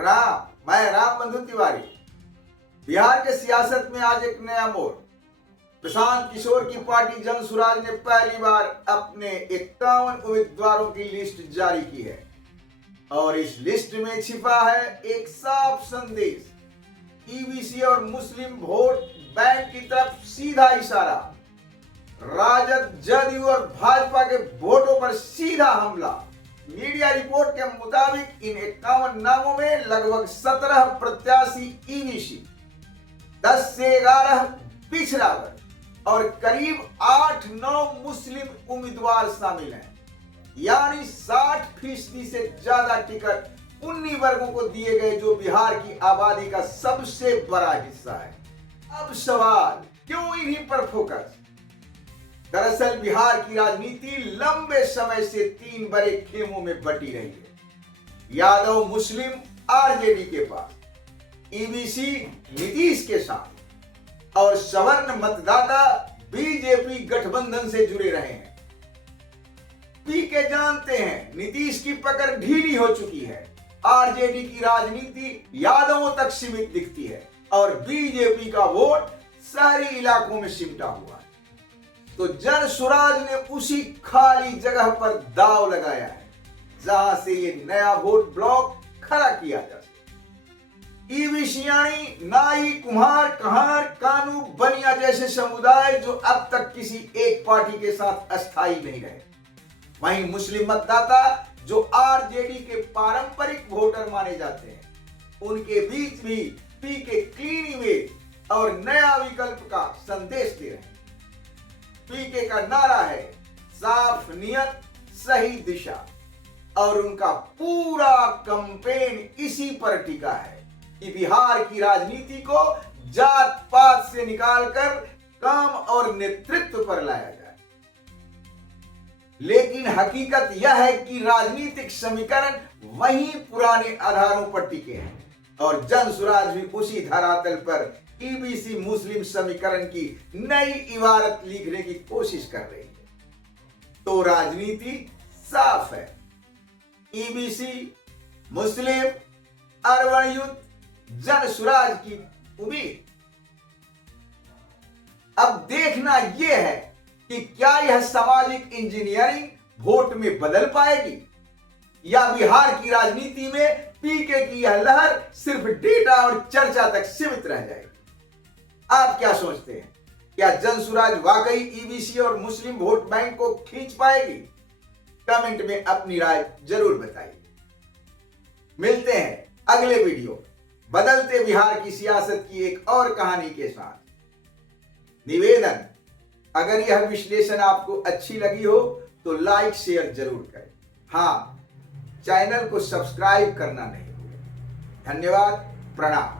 प्रणाम। मैं राम बंधु तिवारी। बिहार के सियासत में आज एक नया मोड़। प्रशांत किशोर की पार्टी जनसुराज ने पहली बार अपने 51 उम्मीदवारों की लिस्ट जारी की है और इस लिस्ट में छिपा है एक साफ संदेश। ईबीसी और मुस्लिम वोट बैंक की तरफ सीधा इशारा। राजद, जदयू और भाजपा के वोटों पर सीधा हमला। मीडिया रिपोर्ट के मुताबिक इन 51 नामों में लगभग 17 प्रत्याशी ईबीसी, 10 से 11 पिछड़ा वर्ग और करीब 8-9 मुस्लिम उम्मीदवार शामिल हैं। यानी 60% से ज्यादा टिकट उन्हीं वर्गों को दिए गए जो बिहार की आबादी का सबसे बड़ा हिस्सा है। अब सवाल, क्यों इन्हीं पर फोकस? दरअसल बिहार की राजनीति लंबे समय से 3 बड़े खेमों में बटी रही है। यादव मुस्लिम आरजेडी के पास, ईबीसी नीतीश के साथ और सवर्ण मतदाता बीजेपी गठबंधन से जुड़े रहे हैं। पीके जानते हैं नीतीश की पकड़ ढीली हो चुकी है। आरजेडी की राजनीति यादवों तक सीमित दिखती है और बीजेपी का वोट शहरी इलाकों में सिमटा हुआ है। तो जनसुराज ने उसी खाली जगह पर दांव लगाया है जहां से ये नया वोट ब्लॉक खड़ा किया जा सके। ईबीसियानी, नाई, कुम्हार, कहार, कानू, बनिया जैसे समुदाय जो अब तक किसी एक पार्टी के साथ अस्थायी नहीं रहे। वहीं मुस्लिम मतदाता जो आरजेडी के पारंपरिक वोटर माने जाते हैं, उनके बीच भी पीके क्लीन इमेज और नया विकल्प का संदेश दे रहे हैं। पीके का नारा है साफ नियत, सही दिशा और उनका पूरा कैंपेन इसी पर टिका है कि बिहार की राजनीति को जात पात से निकालकर काम और नेतृत्व पर लाया जाए। लेकिन हकीकत यह है कि राजनीतिक समीकरण वहीं पुराने आधारों पर टिके हैं और जनसुराज भी उसी धरातल पर ईबीसी मुस्लिम समीकरण की नई इबारत लिखने की कोशिश कर रही है। तो राजनीति साफ है। ईबीसी, मुस्लिम, अरवण युद्ध, जनसुराज की उम्मीद। अब देखना यह है कि क्या यह सामाजिक इंजीनियरिंग वोट में बदल पाएगी या बिहार की राजनीति में पीके की यह लहर सिर्फ डेटा और चर्चा तक सीमित रह जाएगी। आप क्या सोचते हैं? क्या जनसुराज वाकई ईबीसी और मुस्लिम वोट बैंक को खींच पाएगी? कमेंट में अपनी राय जरूर बताइए। मिलते हैं अगले वीडियो बदलते बिहार की सियासत की एक और कहानी के साथ। निवेदन, अगर यह विश्लेषण आपको अच्छी लगी हो तो लाइक शेयर जरूर करें। हाँ, चैनल को सब्सक्राइब करना नहीं भूलें। धन्यवाद। प्रणाम।